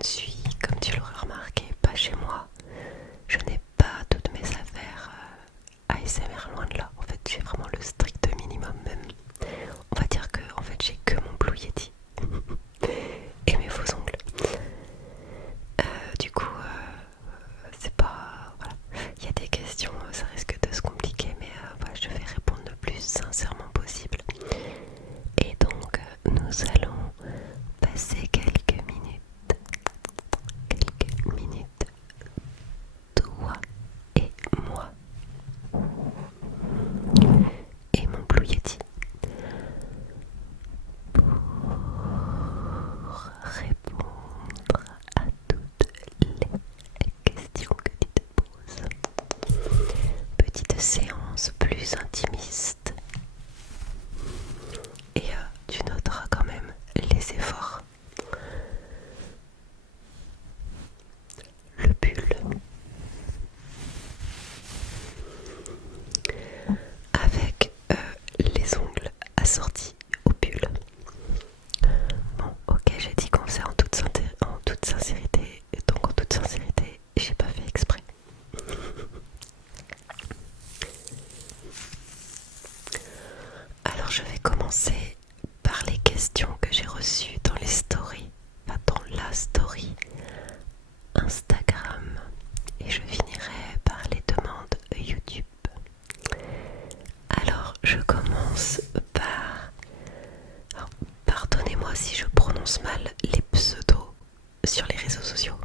ne suis, comme tu l'auras remarqué, pas chez moi. Je n'ai pas toutes mes affaires ASMR, loin de là. En fait, j'ai vraiment le strict minimum même. On va dire que en fait, j'ai que mon Blue Yeti et mes faux ongles. Du coup, c'est pas... Voilà. Il y a des questions, ça risque de se compliquer, mais voilà, je vais répondre le plus sincèrement possible. Et donc, nous allons passer quelques minutes, toi et moi, et mon Blue Yeti, pour répondre à toutes les questions que tu te poses. Petite séance plus intimiste. Et tu noteras quand même les efforts. Le pull avec les ongles assortis au pull. Bon, ok, j'ai dit qu'on faisait en toute sincérité, donc en toute sincérité, j'ai pas fait exprès. Alors je vais commencer par les questions que j'ai reçues dans les stories, enfin dans la story Instagram, et je finirai par les demandes YouTube. Alors je commence par... Alors, pardonnez-moi si je prononce mal les pseudos sur les réseaux sociaux.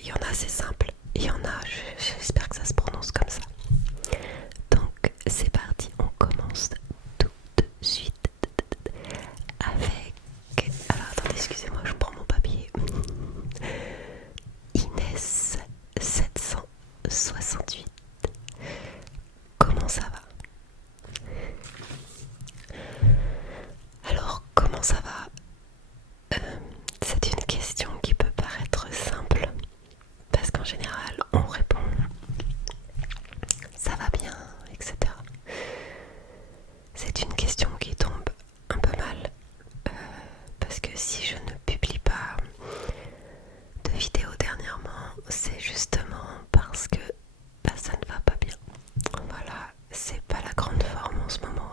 Il y en a, c'est simple, il y en a, j'espère que ça se prononce comme ça. Donc c'est parti, on commence tout de suite avec... Alors attendez, excusez-moi, je prends mon papier. Inès 768. Comment ça va? Alors, comment ça va? C'est une question qui peut paraître simple, parce qu'en général, on répond ça va bien, etc. C'est une question qui tombe un peu mal, parce que si je ne publie pas de vidéo dernièrement, c'est justement parce que ça ne va pas bien. Voilà, c'est pas la grande forme en ce moment.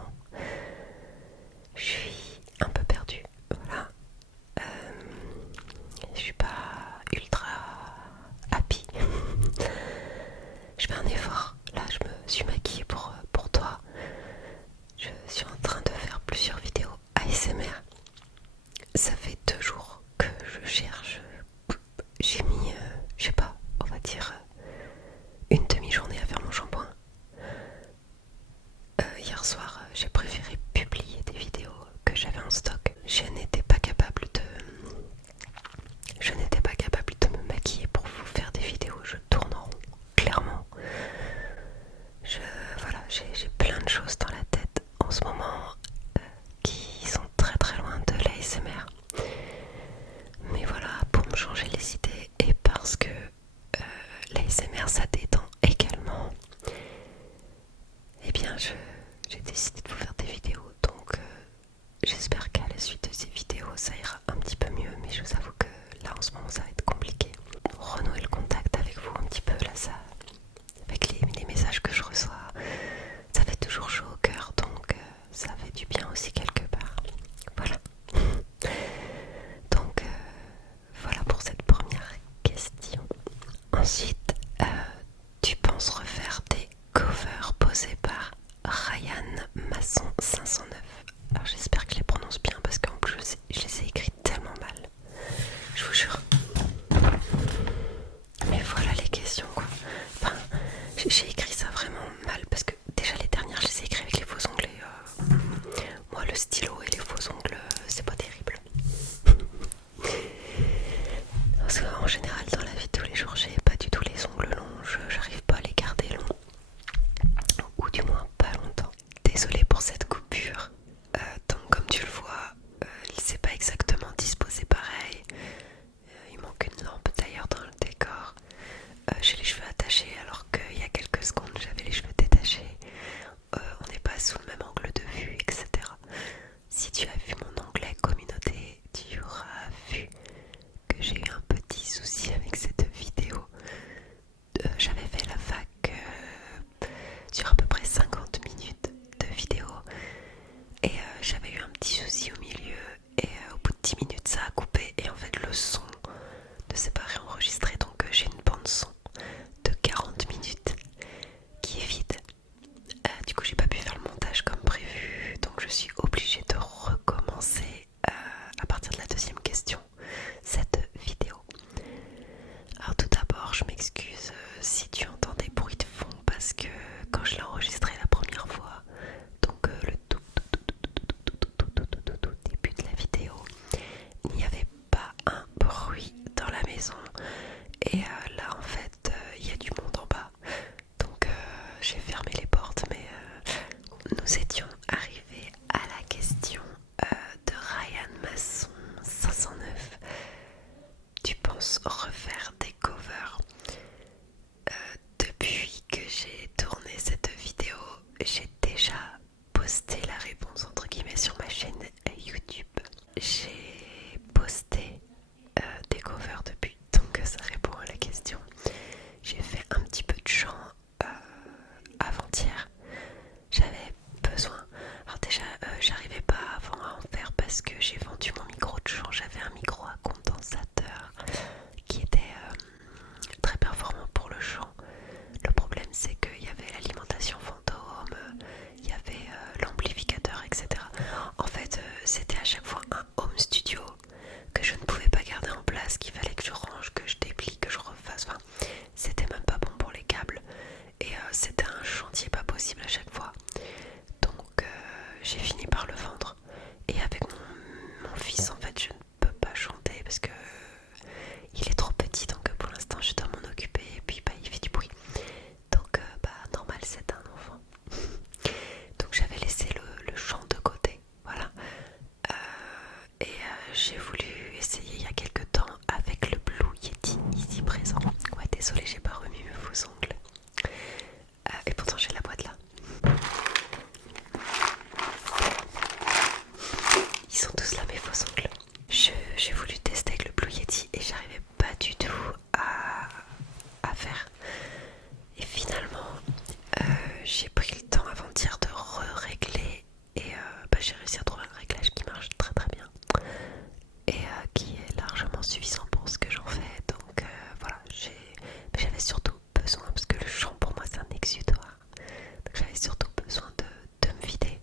Je suis un peu perdue, voilà. Je suis pas ultra happy. Je fais un effort. Là, je me suis maquillée pour toi. Je suis en train de faire plusieurs vidéos ASMR. Ça fait 2 jours que je cherche. J'ai mis, je sais pas, on va dire une demi-journée à faire mon shampoing. Hier soir, j'ai préféré publier des vidéos que j'avais en stock. Je n'étais pas capable de me maquiller pour vous faire des vidéos. Je tourne en rond, clairement. Voilà, j'ai plein de choses dans la tête en ce moment qui sont très très loin de l'ASMR. Mais voilà, pour me changer les idées et parce que l'ASMR ça détend également, eh bien j'ai décidé de vous faire des vidéos. Donc j'espère qu'à la suite de ces vidéos ça ira un petit peu mieux. Mais je vous avoue que là en ce moment ça va être compliqué. Renouer le contact avec vous un petit peu là, ça, avec les messages que je reçois, ça fait toujours chaud au cœur. Donc ça fait du bien aussi quelque part. Voilà. Donc voilà pour cette première question. Ensuite, tu penses refaire des covers posés par Ryan Masson 509. Alors j'espère que je les prononce bien parce qu'en plus je les ai écrits tellement mal. Je vous jure. Mais voilà les questions quoi. Enfin, j'ai écrit ça vraiment mal parce que déjà les dernières je les ai écrites avec les faux ongles. Moi le stylo et les faux ongles c'est pas terrible. Parce qu'en général dans la vie de tous les jours j'ai pas du tout les ongles longs. J'arrive pas à les garder longs. Ou du moins pas longtemps. Désolée pour cette coupure. Donc comme tu le vois, il s'est pas exactement disposé pareil. Il manque une lampe d'ailleurs dans le décor. J'ai les cheveux attachés alors qu'il y a quelques secondes j'avais les cheveux détachés. On n'est pas sous le même angle de vue, etc. Si tu as vu mon onglet communauté, tu auras vu que pense refaire des covers. Depuis que j'ai tourné cette vidéo, j'ai déjà posté la réponse entre guillemets sur ma chaîne YouTube. J'ai posté des covers depuis, donc ça répond à la question. J'ai fait un petit peu de chant avant-hier. J'avais besoin. Alors déjà, j'arrivais pas avant à en faire parce que j'ai vendu mon micro de chant. J'avais un micro à condensateur qui était très performant pour le chant. Le problème c'est qu'il y avait l'alimentation fantôme, il y avait l'amplificateur, etc. En fait, c'était à chaque fois un home studio que je ne pouvais pas garder en place, qu'il fallait que je range, que je déplie, que je refasse. Enfin, c'était même pas bon pour les câbles. Et c'était un chantier pas possible à chaque fois. Donc j'ai fini par le vendre. Et avec mon fils, en fait, je ne peux pas chanter parce que il est trop petit, donc pour l'instant je dois m'en occuper. Et puis bah, il fait du bruit. Donc normal, c'est un enfant. Donc j'avais laissé le chant de côté. Voilà. J'ai voulu essayer il y a quelques temps avec le Blue Yeti ici présent. Ouais, désolé, j'ai pas remis mes faux ongles. Et pourtant j'ai la boîte là. Ils sont tous là mes faux ongles. J'ai voulu tester avec le Blue Yeti et j'arrivais pas du tout à faire. Et finalement, j'ai pris le temps avant-hier de régler et j'ai réussi à trouver un réglage qui marche très très bien et qui est largement suffisant pour ce que j'en fais. Donc voilà, j'avais surtout besoin, parce que le chant pour moi c'est un exutoire, donc j'avais surtout besoin de me vider.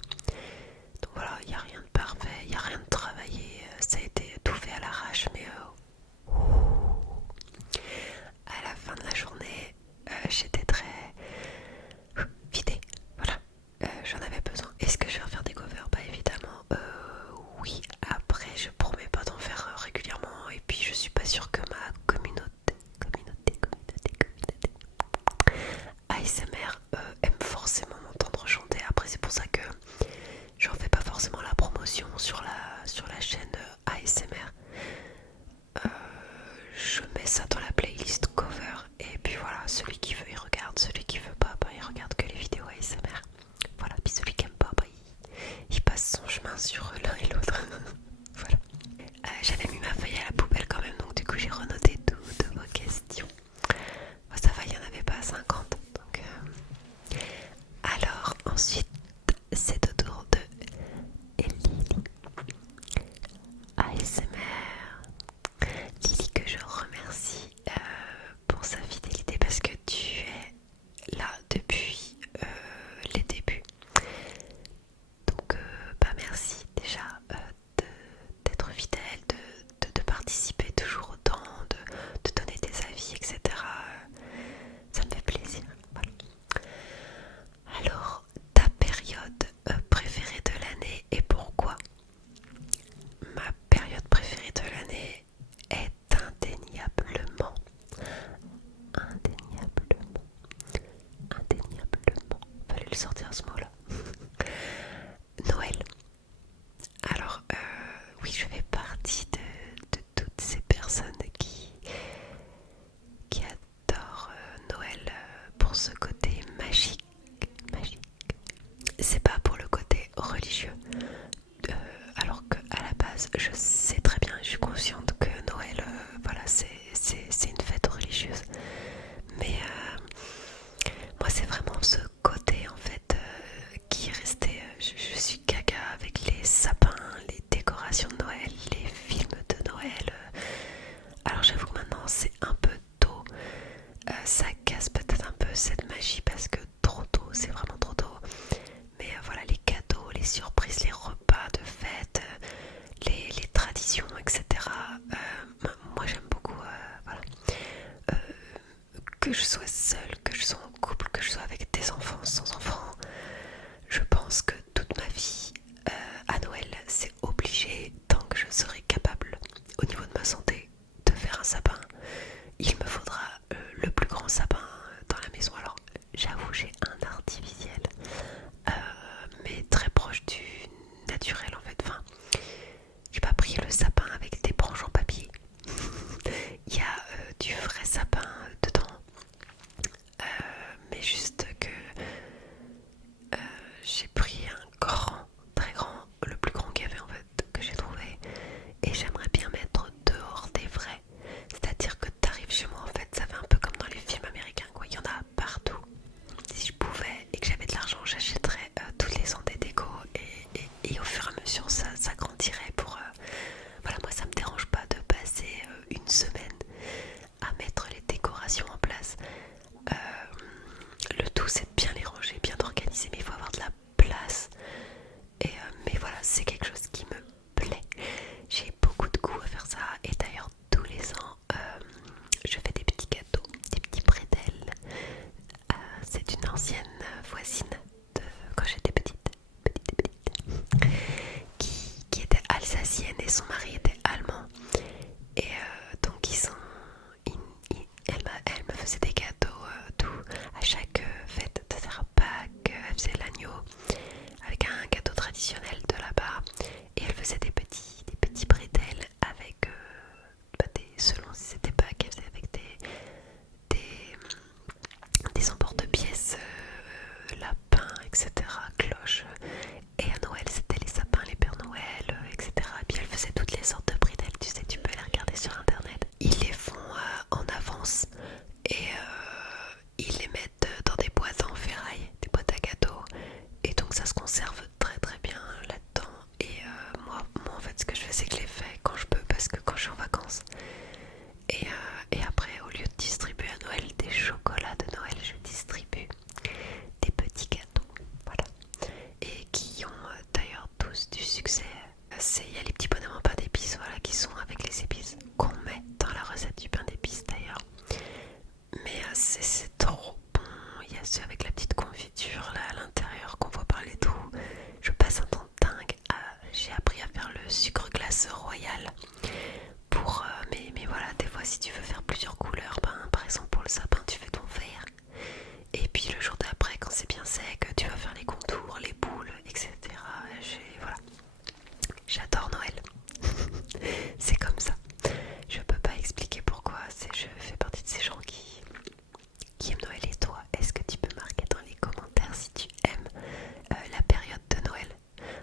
Donc voilà, il n'y a rien de parfait, il n'y a rien de travaillé, ça a été tout fait à l'arrache, mais à la fin de la journée, j'étais très vidée. Voilà, j'en avais besoin. Est-ce que je vais refaire des covers? Bah évidemment, oui. Après, je promets pas d'en faire régulièrement. Et puis, je suis pas sûre que ma communauté ASMR aime forcément m'entendre chanter. Après, c'est pour ça que j'en fais pas forcément la promotion sur la chaîne ASMR. Je mets ça dans la playlist cover et puis voilà, celui qui veut il regarde, celui qui veut pas, bah, il regarde que les vidéos ASMR. Voilà, puis celui qui aime pas, bah, il passe son chemin sur l'un et l'autre. Voilà. J'avais mis ma feuille à la poubelle quand même, donc du coup j'ai renoté toutes vos questions. Bah, ça va, il n'y en avait pas 50. Donc, alors ensuite, c'est au tour de Lily ASMR. Lily, que je remercie pour sa fidélité parce que tu es là depuis les débuts. Donc merci déjà d'être fidèle, de participer toujours autant, de donner tes avis, etc. Ça me fait plaisir. Voilà. Alors, ta période préférée de l'année et pourquoi? Ma période préférée de l'année est indéniablement, fallait le sortir ce mot-là, Noël. Alors, oui, je fais partie de toutes ces personnes qui adorent Noël pour ce côté magique. C'est pas pour le côté religieux. Alors qu'à la base, je sais très bien, je suis consciente que Noël, voilà, c'est une fête religieuse. Mais moi, c'est vraiment ce côté, en fait, qui est resté. Je suis gaga avec les sapins, les décorations de Noël, les films de Noël. Alors j'avoue que maintenant, c'est un peu tôt. Ça casse peut-être un peu cette magie parce que trop tôt, c'est vraiment trop tôt. Mais voilà, les cadeaux, les surprises, les repas de fête, les traditions, etc. Moi j'aime beaucoup, voilà. Que je sois seule, que je sois en couple, que je sois avec des enfants, sans enfants, je pense que toute ma vie à Noël, c'est obligé, tant que je serai capable au niveau de ma santé de faire un sapin. Il me faudra le plus grand sapin dans la maison. Alors j'avoue, j'ai un artificiel, mais très proche du naturel en fait. Enfin, j'ai pas pris le sapin avec des branches en papier. Il y a Et après, au lieu de distribuer à Noël des chocolats de Noël, je distribue des petits gâteaux, voilà, et qui ont d'ailleurs tous du succès. Il y a les petits bonhommes en pain d'épices, voilà, qui sont avec les épices qu'on met dans la recette du pain d'épices d'ailleurs. Mais c'est trop bon. Il y a ceux avec la petite confiture là à l'intérieur qu'on voit par les trous. Je passe un temps dingue. J'ai appris à faire le sucre glace royal. Mais voilà, des fois si tu veux faire plusieurs couleurs, par exemple pour le sapin tu fais ton vert. Et puis le jour d'après quand c'est bien sec, tu vas faire les contours, les boules, etc. Voilà. J'adore Noël. C'est comme ça. Je peux pas expliquer pourquoi. Je fais partie de ces gens qui aiment Noël. Et toi, est-ce que tu peux marquer dans les commentaires si tu aimes la période de Noël?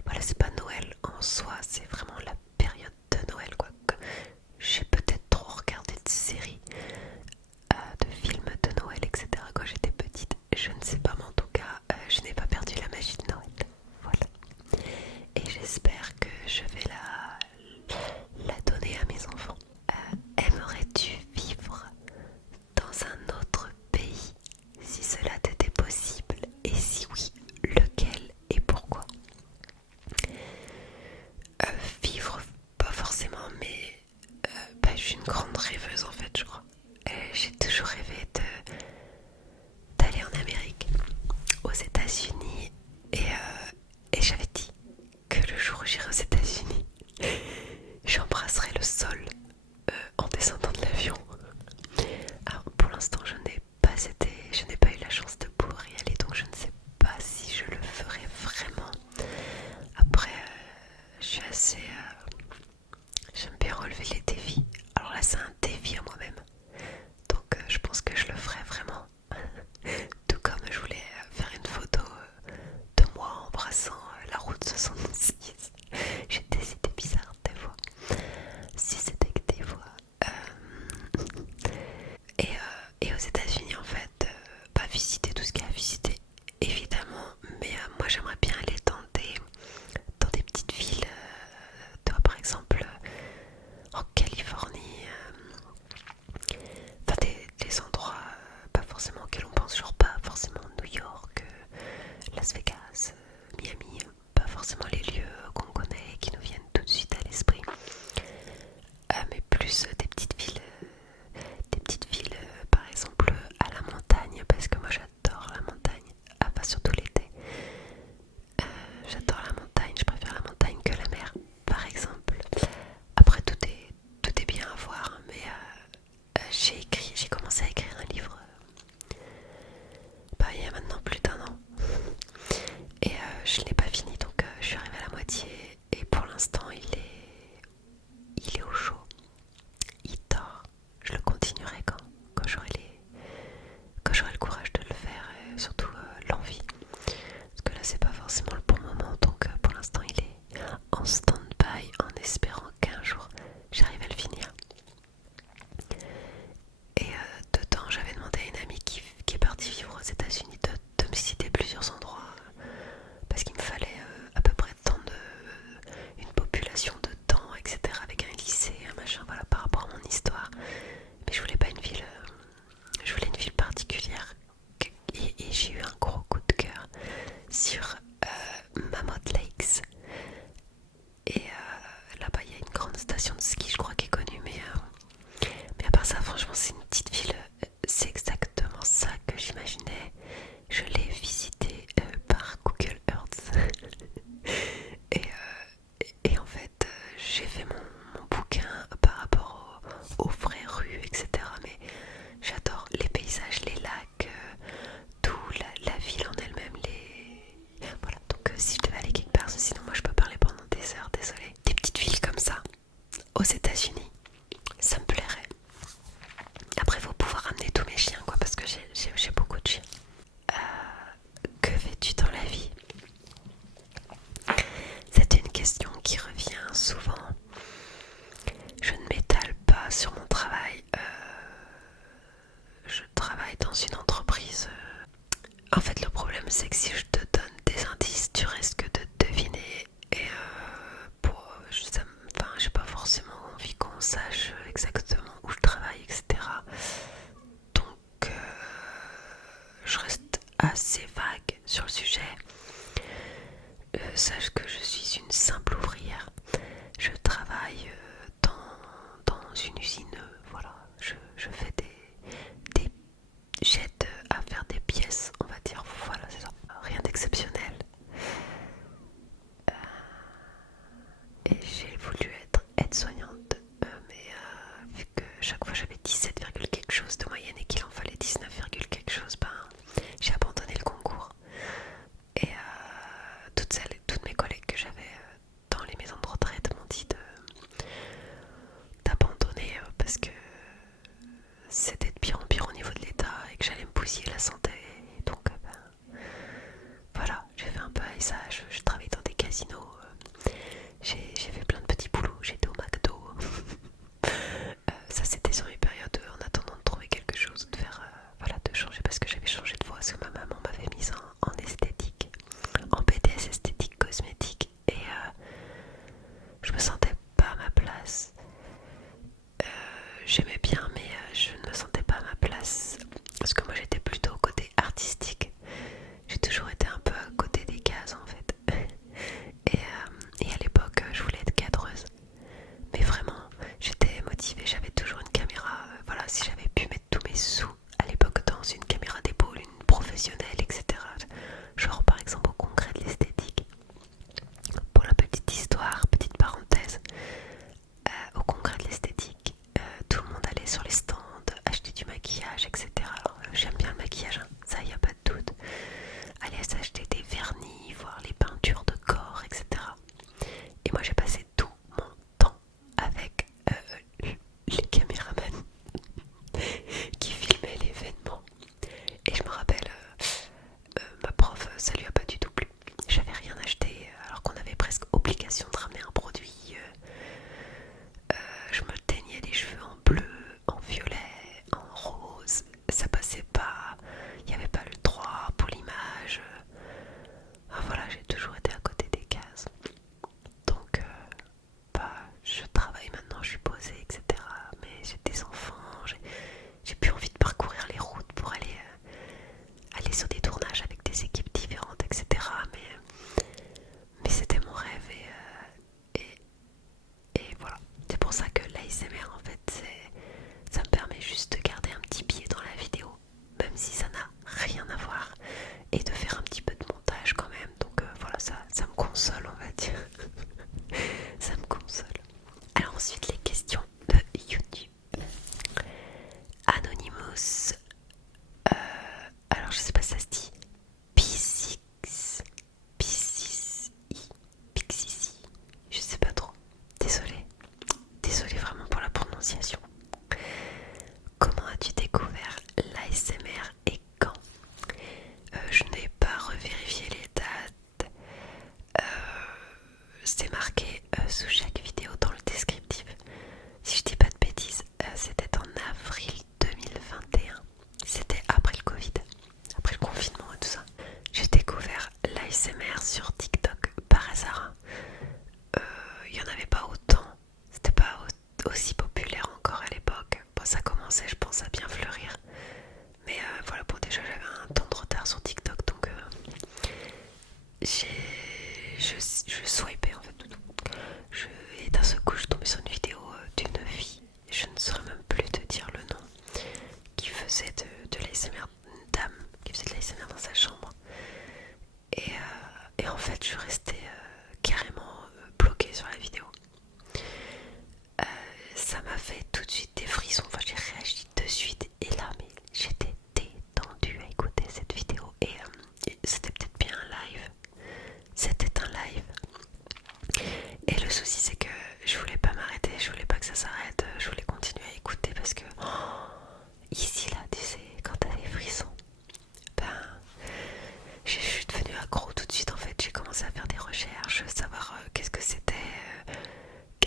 Voilà, c'est pas Noël en soi, c'est vraiment la période de Noël, quoi. J'ai peut-être trop regardé de séries, de films de Noël, etc. quand j'étais petite. Je ne sais pas, mais en tout cas, je n'ai pas perdu la magie de Noël. Voilà. Et j'espère que je vais la donner à mes enfants. Aimerais-tu vivre dans un autre pays si cela t'était possible? Et si oui, lequel et pourquoi? Vivre, pas forcément, mais je suis une grande rêveuse en fait, je crois. J'ai toujours rêvé d'aller en Amérique, aux États-Unis, et j'avais dit que le jour où j'irai aux États-Unis, j'embrasserai le sol en descendant de l'avion. Alors pour l'instant, je n'ai pas eu la chance de pouvoir y aller, donc je ne sais pas si je le ferai vraiment. Après, je suis assez... j'aime bien relever les défis. Alors là, c'est un défi à moi-même. Donc je pense que je le ferai vraiment. Tout comme je voulais faire une photo de moi embrassant la route 66. J'ai des idées bizarres des fois. Si c'était que des fois. Et aux États-Unis en fait, pas visiter tout ce qu'il y a à visiter évidemment, mais moi j'aimerais bien aller dans des petites villes, toi par exemple en Californie, enfin des endroits pas forcément auxquels on pense, genre pas forcément New York, Las Vegas, Miami, pas forcément les lieux qu'on connaît et qui nous viennent tout de suite à l'esprit, mais plus des petites villes par exemple à la montagne, parce que moi j'adore la montagne, pas surtout l'été. J'adore la montagne, je préfère la montagne que la mer par exemple. Après tout est bien à voir, mais j'ai commencé à écrire un livre il y a maintenant plus d'1 an. Et je l'ai pas fini, donc je suis arrivée à la moitié. Et pour l'instant, il est au chaud. Il dort. Je le continuerai quand j'aurai le courage de le faire, et surtout l'envie. Parce que là, c'est pas forcément le bon moment. Donc pour l'instant, il est en stand-by en espérant qu'un jour, j'arrive à le finir. Et dedans, j'avais demandé à une amie qui est partie vivre aux États-Unis de me citer plusieurs endroits parce qu'il me fallait à peu près une population de temps, etc. avec un lycée, un machin, voilà, par rapport à mon histoire. Mais je voulais pas une ville, je voulais une ville particulière. Et j'ai eu un gros coup de cœur sur Mammoth Lakes. Et là-bas, il y a une grande station de ski, je crois, qui est connue, mais à part ça, franchement, c'est une petite ville. C'est exactement ça que j'imaginais. Je l'ai visité par Google Earth. et en fait, j'ai fait mon bouquin par rapport aux vraies rues, etc. Mais j'adore les paysages, les lacs, tout, la ville en elle-même. Voilà, donc si je devais aller quelque part, sinon moi je peux parler pendant des heures, désolée. Des petites villes comme ça, aux États-Unis, ça me plairait. Après, j'aimais bien, mais je ne me sentais pas à ma place. Parce que moi j'étais plutôt au côté artistique. J'ai toujours été un peu à côté des cases en fait. Et à l'époque, je voulais être cadreuse. Mais vraiment, j'étais motivée, j'avais toujours une caméra. Voilà, si j'avais pu mettre tous mes sous à l'époque dans une caméra d'épaule, une professionnelle, etc. Genre par exemple au congrès de l'esthétique. Pour la petite histoire, petite parenthèse, au congrès de l'esthétique, tout le monde allait sur les stands, acheter du maquillage, etc. Alors j'aime bien le maquillage, hein, ça y a pas de doute. Aller s'acheter des vernis, voir les peintures de corps, etc. Et moi j'ai passé tout mon temps avec les caméramans qui filmaient l'événement. Et je me rappelle, ma prof, ça lui a pas du tout plu. J'avais rien acheté alors qu'on avait presque obligation de ramener un produit. Je me teignais les cheveux en bleu, en violet, en rose. Ça passait pas. Il n'y avait pas le droit pour l'image. Voilà, j'ai toujours été à côté des cases. Donc, je travaille maintenant, je suis posée, etc. Mais j'ai des enfants, j'ai plus envie de parcourir les routes pour aller sur des tournages avec des équipes différentes, etc. Mais c'était mon rêve et voilà. C'est pour ça que l'ASMR en fait, ça me permet juste de garder un petit pied dans la vidéo, même si ça n'a rien à voir, et de faire un petit peu de montage quand même. Donc voilà, ça me console, on va dire. Ça me console. Alors ensuite les questions de YouTube. Anonymous. Alors je sais pas si ça se dit. P6. P6. Pixisi. Je sais pas trop. Désolée. Désolée vraiment pour la prononciation. Comment as-tu découvert l'ASMR et quand? Je n'ai pas revérifié les dates. C'est marqué sous chaque vidéo dans le descriptif. Si je dis pas de bêtises, c'était en avril 2021. C'était après le Covid, après le confinement et tout ça. J'ai découvert l'ASMR sur TikTok par hasard. Il n'y en avait pas autant. C'était pas aussi populaire encore à l'époque. Bon, ça commençait, je pense, à bien fleurir. Mais voilà, bon, déjà j'avais un temps de retard sur TikTok, donc je swipais en fait tout. Et d'un seul coup, je tombais sur une vidéo d'une fille, je ne saurais même plus te dire le nom, qui faisait de l'ASMR, une dame qui faisait de l'ASMR dans sa chambre. Et en fait, je suis restée carrément bloquée sur la vidéo. Ça m'a fait tout de suite des frissons, enfin j'ai réagi de suite, et là, mais j'étais détendue à écouter cette vidéo. Et c'était peut-être bien un live. C'était un live. Et le souci c'est que je voulais pas m'arrêter, je voulais pas que ça s'arrête, je voulais continuer à écouter parce que ici là, tu sais, quand t'as des frissons, je suis devenue accro tout de suite en fait. J'ai commencé à faire des recherches, savoir qu'est-ce que c'était,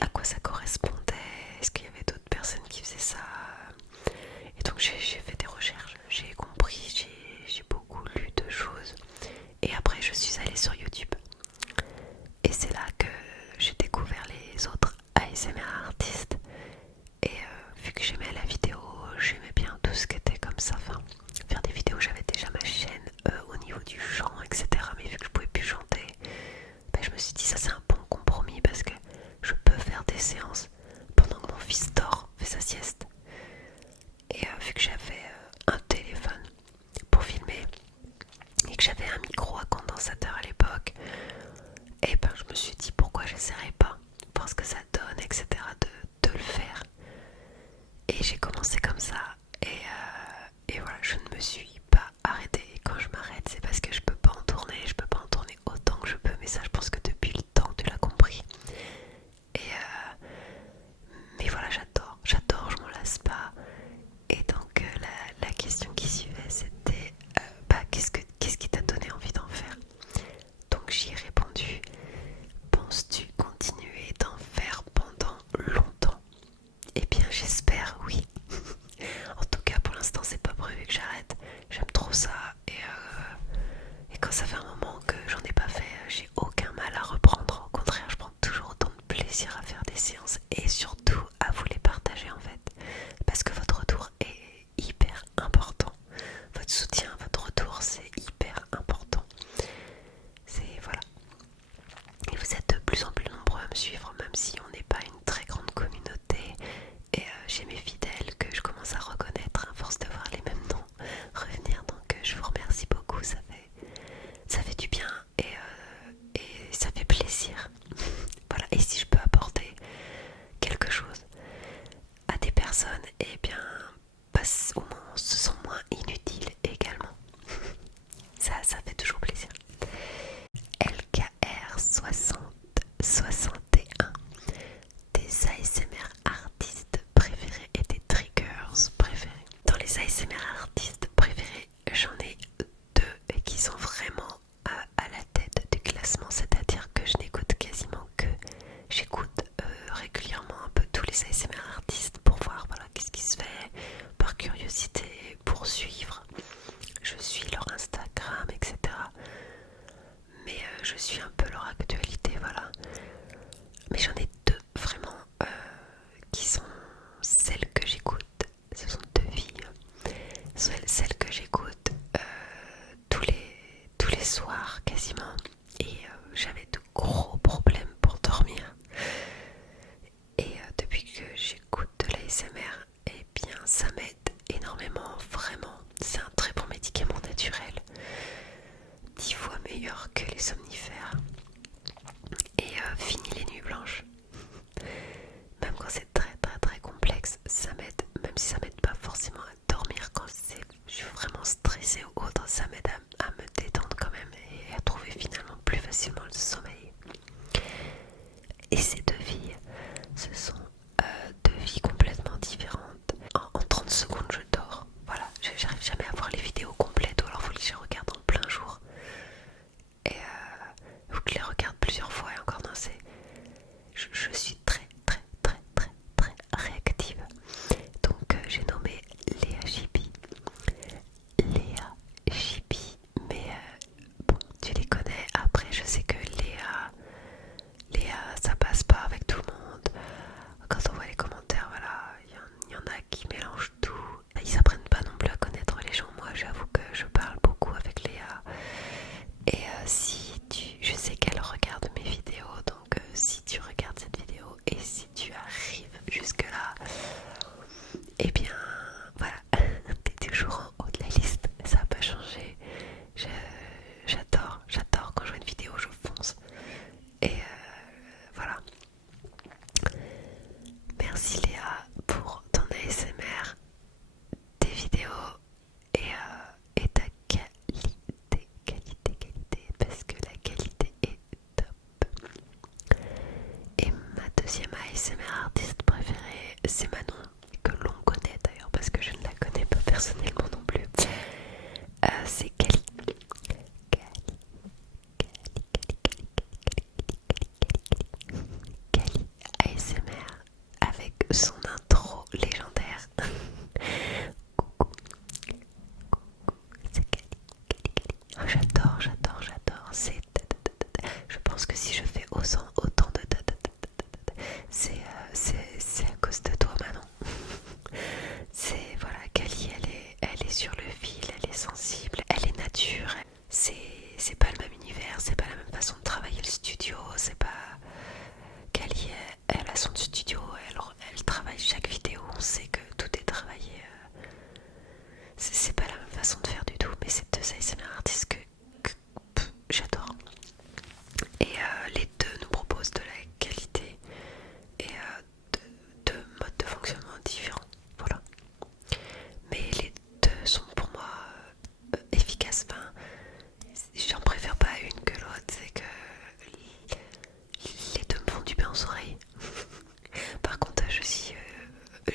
à quoi ça correspondait, est-ce qu'il y avait d'autres personnes qui faisaient ça. Et donc j'ai fait des recherches, j'ai compris, j'ai beaucoup lu de choses. Et après je suis allée sur YouTube. Et c'est là que j'ai découvert les autres ASMR artistes. Et vu que j'aimais la vidéo, j'aimais bien tout ce qui était comme ça. Enfin, faire des vidéos, j'avais déjà ma chaîne au niveau du chant, etc. Mais vu que je pouvais plus chanter, je me suis dit ça c'est un bon compromis parce que je peux faire des séances pendant que mon fils dort, fait sa sieste. Et vu que j'avais un téléphone pour filmer et que j'avais un micro à condensateur à l'époque, et je me suis dit pourquoi j'essaierais pas, voir ce que ça donne, etc. de le faire. Et j'ai commencé comme ça. Et voilà, je ne me suis pas arrêtée. Et quand je m'arrête, c'est parce que je peux pas en tourner. Je peux pas en tourner autant que je peux. Mais ça, je pense que depuis le temps, tu l'as compris. Mais voilà, j'adore, je m'en lasse pas. Et donc la question qui suivait, c'était qu'est-ce qui t'a donné envie d'en faire? Donc j'y ai répondu, penses-tu continuer d'en faire pendant longtemps? Eh bien j'espère oui. En tout cas pour l'instant c'est pas prévu que j'arrête. personnes au moins se sent moins inutile également. Ça fait toujours plaisir. LKR 6061, des ASMR artistes préférés et des triggers préférés. Dans les ASMR artistes préférés, j'en ai deux qui sont vraiment à la tête du classement, c'est-à-dire que je n'écoute quasiment que j'écoute régulièrement un peu tous les ASMR artistes pour voir voilà, qu'est-ce qui se fait, par curiosité, pour suivre. Je suis leur Instagram, etc. Mais je suis un peu leur actualité, voilà. Mais j'en ai deux vraiment qui sont celles que j'écoute. Ce sont deux filles. Celles que j'écoute tous les soirs quasiment. Et j'avais de gros problèmes pour dormir. Et depuis que j'écoute de l'ASMR, eh bien ça m'aide énormément, vraiment. C'est un très bon médicament naturel, 10 fois meilleur que les somnifères. Et fini les nuits blanches. Même quand c'est très très très complexe, ça m'aide. Même si ça m'aide pas forcément à dormir quand je suis vraiment stressée ou autre, ça m'aide à me détendre quand même et à trouver finalement plus facilement le sommeil. Et ces deux filles, ce sont deux vies complètement différentes. En 30 secondes, je dors. Voilà, j'arrive jamais à voir les vidéos complètes, ou alors faut que je les regarde en plein jour. Et faut que je les regarde plusieurs fois, et encore non, je suis très très très très très réactive. Donc j'ai nommé Léa Chibi. Léa Chibi, mais bon, tu les connais. Après, je sais que Léa, ça passe pas avec tout le monde. Quand on voit les commentaires, voilà, il y en a qui mélangent tout. Ils apprennent pas non plus à connaître les gens. Moi, j'avoue que je parle beaucoup avec Léa. Et je sais qu'elle regarde mes vidéos, donc si tu regardes cette vidéo et si tu arrives jusque là, eh bien voilà, t'es toujours en haut de la liste. Ça n'a pas changé. J'adore quand je vois une vidéo, je fonce. Et voilà. Merci Léa pour ton ASMR, tes vidéos et ta qualité, parce que la qualité est top. Et ma deuxième ASMR artiste préférée, c'est Manon, que l'on connaît d'ailleurs, parce que je ne la connais pas personnellement non plus. C'est Kali. Kali ASMR avec son intro légendaire. Coucou, c'est Kali. Oh, j'adore. Je pense que si je fais autant de c'est à cause de toi, Manon. C'est voilà, Kali, elle est sur le fil, elle est sensible, elle est nature. C'est pas le même univers, c'est pas la même façon de travailler le studio, c'est pas. Kali, elle a son studio, elle travaille chaque vidéo, on sait que tout est travaillé. C'est pas la même façon de faire du tout, mais c'est deux ASMR artistes que j'adore. Et les deux nous proposent de la qualité et deux modes de fonctionnement différents. Voilà. Mais les deux sont pour moi efficaces. Enfin, j'en préfère pas une que l'autre, c'est que les deux me font du bien aux oreilles. Par contre, je suis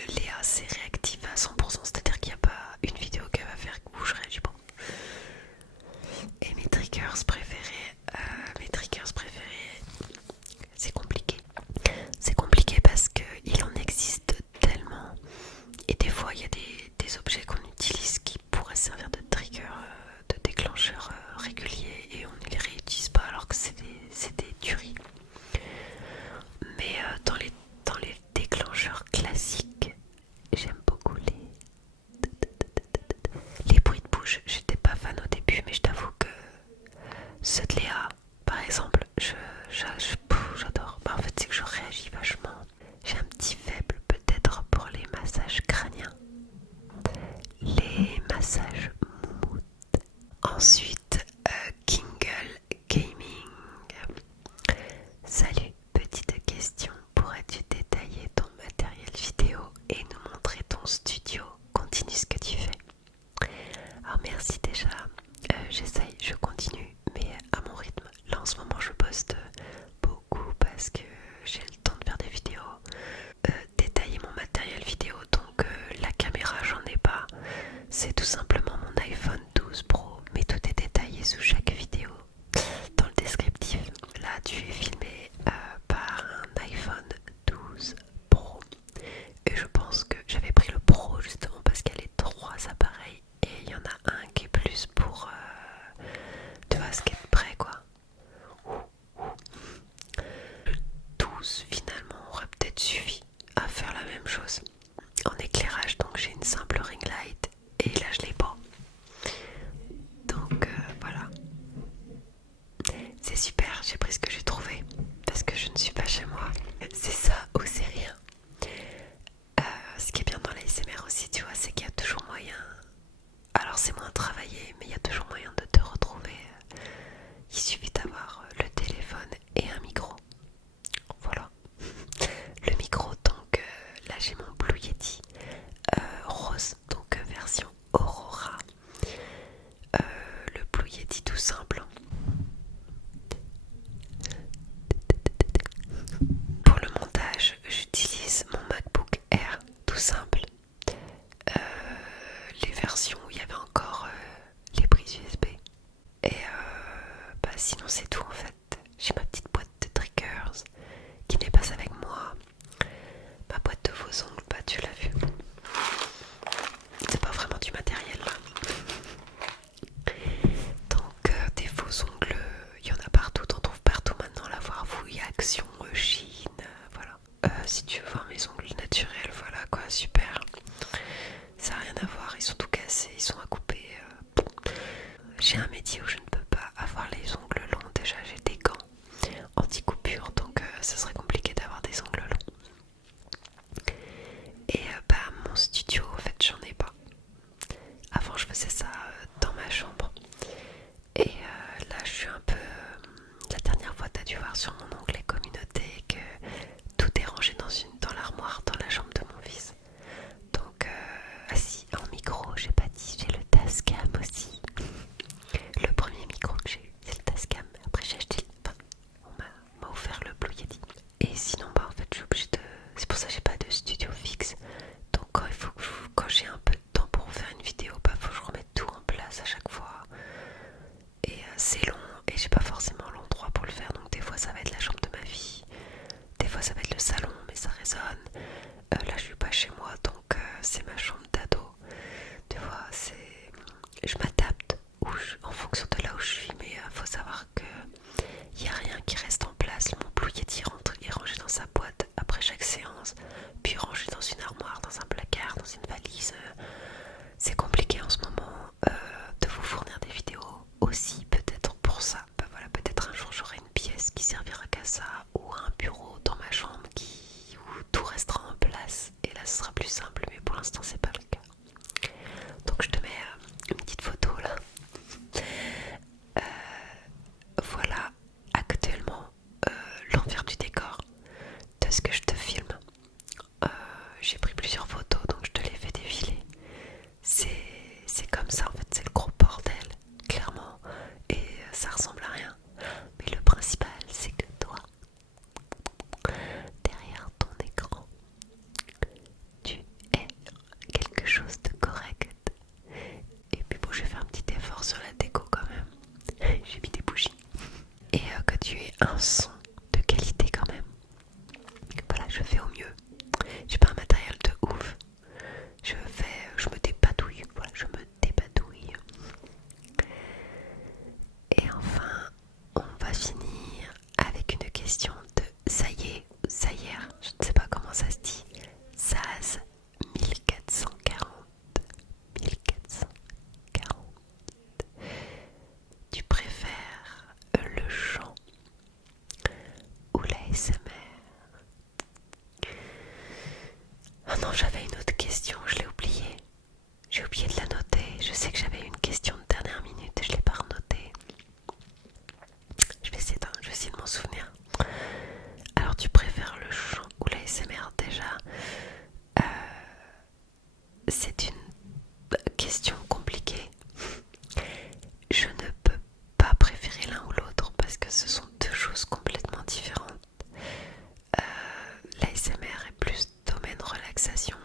Léa, c'est réactif à 100%, c'est-à-dire qu'il n'y a pas une vidéo qu'elle va faire où je réagis pas. Et mes triggers préférés, c'est compliqué. C'est compliqué parce qu'il en existe tellement. Et des fois, il y a des objets qu'on utilise qui pourraient servir de trigger, de déclencheur régulier, et on ne les réutilise pas alors que c'est des tueries. Mais dans les déclencheurs classiques, j'aime beaucoup les bruits de bouche. J'étais pas fan au début, mais je t'avoue que ceux de Léa, par exemple, j'adore. Bah, en fait, c'est que je réagis vachement. J'ai un petit faible peut-être pour les massages crâniens, les massages moumoutes. Ensuite, Kingle Gaming. Salut, petite question. Pourrais-tu détailler ton matériel vidéo et nous montrer travailler, mais il y a toujours moyen de te retrouver. Il suffit d'avoir le téléphone et un micro. Voilà. Le micro, donc là j'ai mon Blue Yeti rose, donc version Aurora. Le Blue Yeti tout simple. Pour le montage, j'utilise mon MacBook Air tout simple. Les versions où il y avait encore les prises USB. Et sinon c'est tout en fait. J'ai ma petite boîte de triggers qui n'est pas avec moi. Ma boîte de faux ongles, tu l'as vu. C'est pas vraiment du matériel là. Donc des faux ongles, il y en a partout, t'en trouves partout maintenant. La Voirfouille, Action, Chine, voilà. Si tu veux voir mes ongles naturels, voilà quoi, super. Ça n'a rien à voir, ils sont tout cassés, ils sont à couper. J'ai un métier où je ne peux pas avoir les ongles longs. Déjà j'ai des gants anti-coupure, donc ça serait compliqué d'avoir des ongles longs. Et mon studio, en fait j'en ai pas. Avant je faisais ça dans ma chambre. Et là je suis un peu... la dernière fois t'as dû voir sur mon onglet communauté que tout est rangé dans l'armoire dans la chambre de mon fils. Donc si, en micro j'ai pas dit, j'ai le Tascam aussi. Le premier micro que j'ai eu c'est le Tascam. Après j'ai acheté on m'a offert le Blue Yeti. Et sinon en fait je suis obligée de... c'est pour ça que j'ai pas de studio fixe. Donc quand j'ai un peu de temps pour faire une vidéo, faut que je remette tout en place à chaque fois. Et c'est long et j'ai pas forcément l'endroit pour le faire. Donc des fois ça va être la chambre de ma fille, des fois ça va être le salon mais ça résonne. Là je suis pas chez moi donc c'est ma chambre d'ado. Tu vois, je m'adapte en fonction de là où je suis, mais faut savoir que il n'y a rien qui reste en place. Mon Blue Yeti est rangé dans sa boîte après chaque séance, puis rangé dans une armoire, dans un placard, dans une valise. C'est compliqué en ce moment de vous fournir des vidéos aussi, peut-être pour ça. Voilà, peut-être un jour j'aurai une pièce qui servira qu'à ça, ou un bureau dans ma chambre où tout restera en place. Et là ce sera plus simple, mais pour l'instant c'est pas le cas. Donc je te mets une petite photo là. Voilà actuellement l'envers du décor de ce que je te filme. J'ai pris plusieurs photos donc je te les fais défiler. C'est comme ça en fait, c'est le gros bordel, clairement. Et ça ressemble à rien. Mais le principal c'est que toi, derrière ton écran, tu es quelque chose de correct. Et puis bon, je vais faire un petit effort sur la déco quand même. J'ai mis des bougies. Et que tu aies un son de qualité quand même. Voilà, je fais au mieux. J'ai pas un matériel de ouf. Je me dépatouille. Voilà, je me dépatouille. Et enfin, on va finir avec une question de Sayer, je ne sais pas comment ça se dit. Saz 1440. 1440. Tu préfères le chant ou l'ASMR? Ah non, j'avais une autre question, je l'ai oubliée. J'ai oublié de la noter. Je sais que j'avais une question de dernière minute et je ne l'ai pas renotée. Je vais essayer de m'en souvenir. Alors tu préfères le chant ou l'ASMR déjà? C'est une question compliquée. Je ne peux pas préférer l'un ou l'autre parce que ce sont deux choses complètement différentes. L'ASMR est plus domaine relaxation,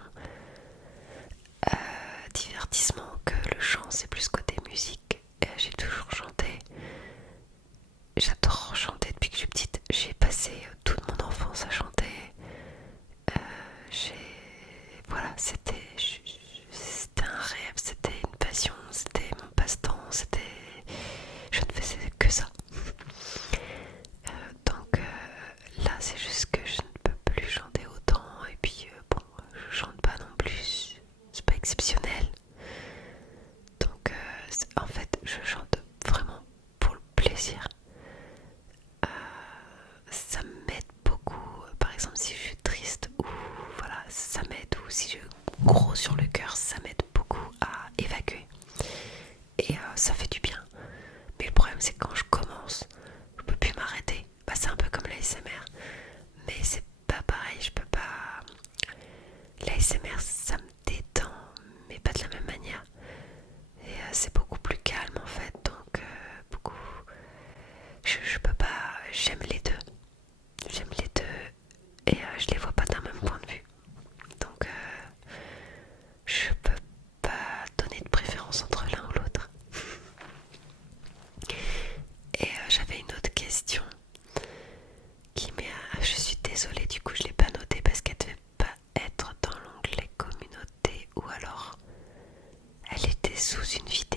divertissement, que le chant c'est plus côté musique. J'ai toujours chanté. J'adore chanter depuis que je suis petite. J'ai passé toute mon enfance à chanter. Voilà, c'était un rêve, c'était une passion, c'était mon passe-temps, je ne faisais que ça. Donc là, c'est juste que je ne peux plus chanter autant. Et puis bon, je chante pas non plus. C'est pas exceptionnel. Donc en fait, je chante vraiment pour le plaisir. Ça m'aide beaucoup, par exemple si je suis triste ou voilà, ça m'aide, ou si je gros sur le cœur, ça m'aide beaucoup à évacuer. Et tous une vie